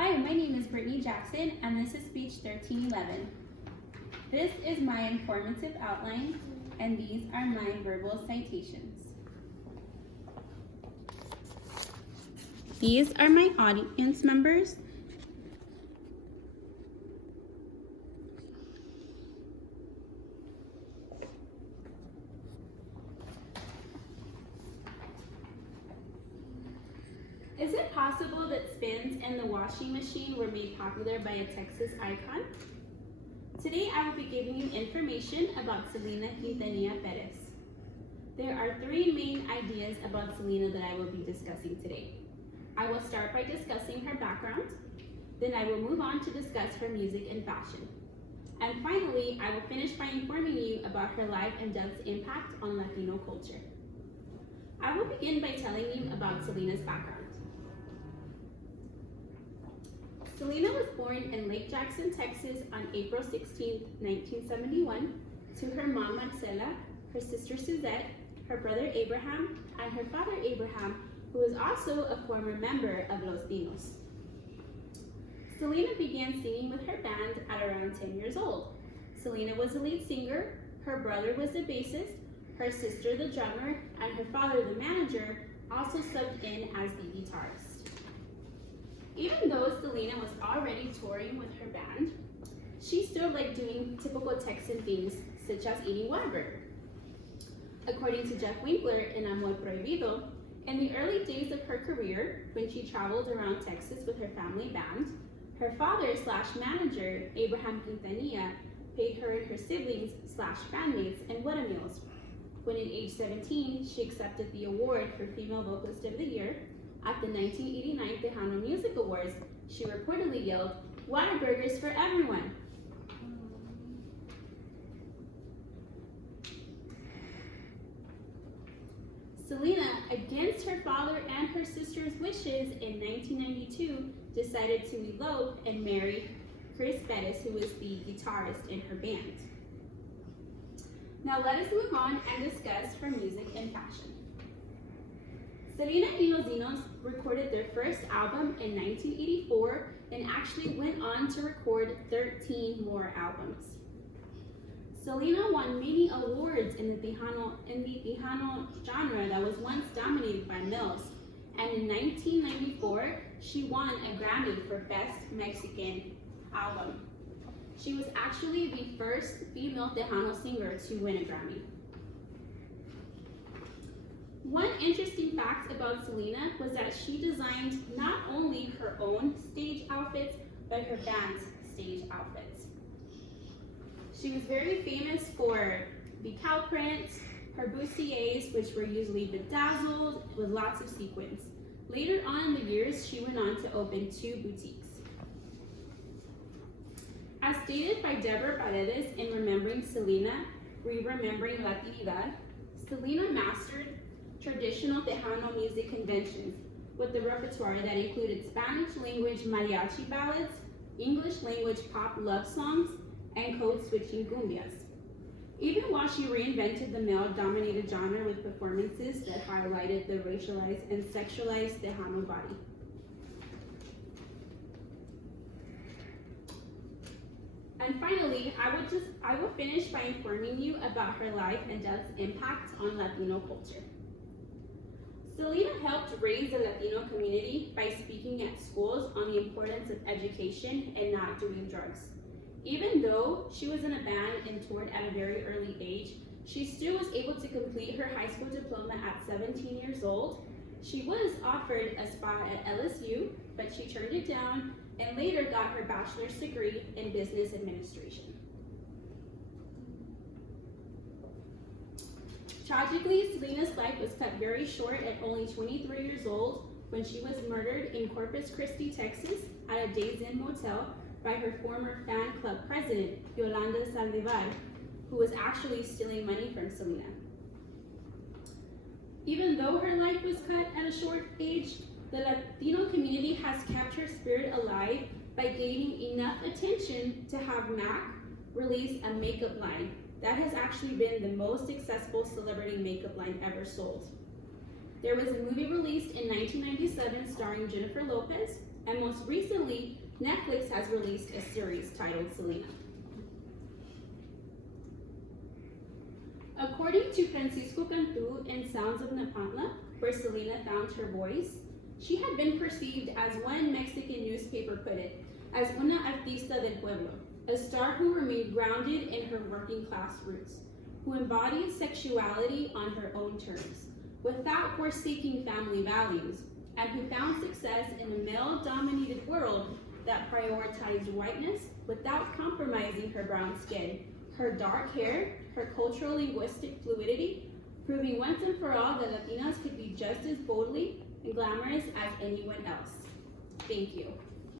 Hi, my name is Brittney Jackson, and this is speech 1311. This is my informative outline, and these are my verbal citations. These are my audience members. Is it possible that spins in the washing machine were made popular by a Texas icon? Today I will be giving you information about Selena Quintanilla Perez. There are three main ideas about Selena that I will be discussing today. I will start by discussing her background, then I will move on to discuss her music and fashion. And finally, I will finish by informing you about her life and death's impact on Latino culture. I will begin by telling you about Selena's background. Selena was born in Lake Jackson, Texas on April 16, 1971, to her mom Marcela, her sister Suzette, her brother Abraham, and her father Abraham, who was also a former member of Los Dinos. Selena began singing with her band at around 10 years old. Selena was the lead singer, her brother was the bassist, her sister the drummer, and her father the manager also subbed in as the guitarist. Even though Selena was already touring with her band, she still liked doing typical Texan things, such as eating Whataburger. According to Jeff Winkler in Amor Prohibido, in the early days of her career, when she traveled around Texas with her family band, her father/manager, Abraham Quintanilla, paid her and her siblings/bandmates in Whata meals. When at age 17, she accepted the award for Female Vocalist of the Year. At the 1989 Tejano Music Awards, she reportedly yelled, "Whataburgers for everyone!" Selena, against her father and her sister's wishes, in 1992 decided to elope and marry Chris Perez, who was the guitarist in her band. Now let us move on and discuss her music and fashion. Selena y Los Dinos recorded their first album in 1984 and actually went on to record 13 more albums. Selena won many awards in the Tejano genre that was once dominated by males, and in 1994 she won a Grammy for Best Mexican Album. She was actually the first female Tejano singer to win a Grammy. One interesting fact about Selena was that she designed not only her own stage outfits, but her band's stage outfits. She was very famous for the cow prints, her bustiers, which were usually bedazzled with lots of sequins. Later on in the years, she went on to open 2 boutiques. As stated by Deborah Paredes in Remembering Selena, Remembering Latinidad, Selena mastered traditional Tejano music conventions with a repertoire that included Spanish language mariachi ballads, English language pop love songs, and code-switching cumbias. Even while she reinvented the male-dominated genre with performances that highlighted the racialized and sexualized Tejano body. And finally, I will finish by informing you about her life and death's impact on Latino culture. Selena helped raise the Latino community by speaking at schools on the importance of education and not doing drugs. Even though she was in a band and toured at a very early age, she still was able to complete her high school diploma at 17 years old. She was offered a spot at LSU, but she turned it down and later got her bachelor's degree in business administration. Tragically, Selena's life was cut very short at only 23 years old when she was murdered in Corpus Christi, Texas at a Days Inn motel by her former fan club president, Yolanda Saldivar, who was actually stealing money from Selena. Even though her life was cut at a short age, the Latino community has kept her spirit alive by gaining enough attention to have MAC release a makeup line that has actually been the most successful celebrity makeup line ever sold. There was a movie released in 1997 starring Jennifer Lopez, and most recently, Netflix has released a series titled Selena. According to Francisco Cantú in Sounds of Nepantla, where Selena found her voice, she had been perceived, as one Mexican newspaper put it, as una artista del pueblo, a star who remained grounded in her working class roots, who embodied sexuality on her own terms, without forsaking family values, and who found success in a male-dominated world that prioritized whiteness without compromising her brown skin, her dark hair, her cultural linguistic fluidity, proving once and for all that Latinas could be just as boldly and glamorous as anyone else. Thank you.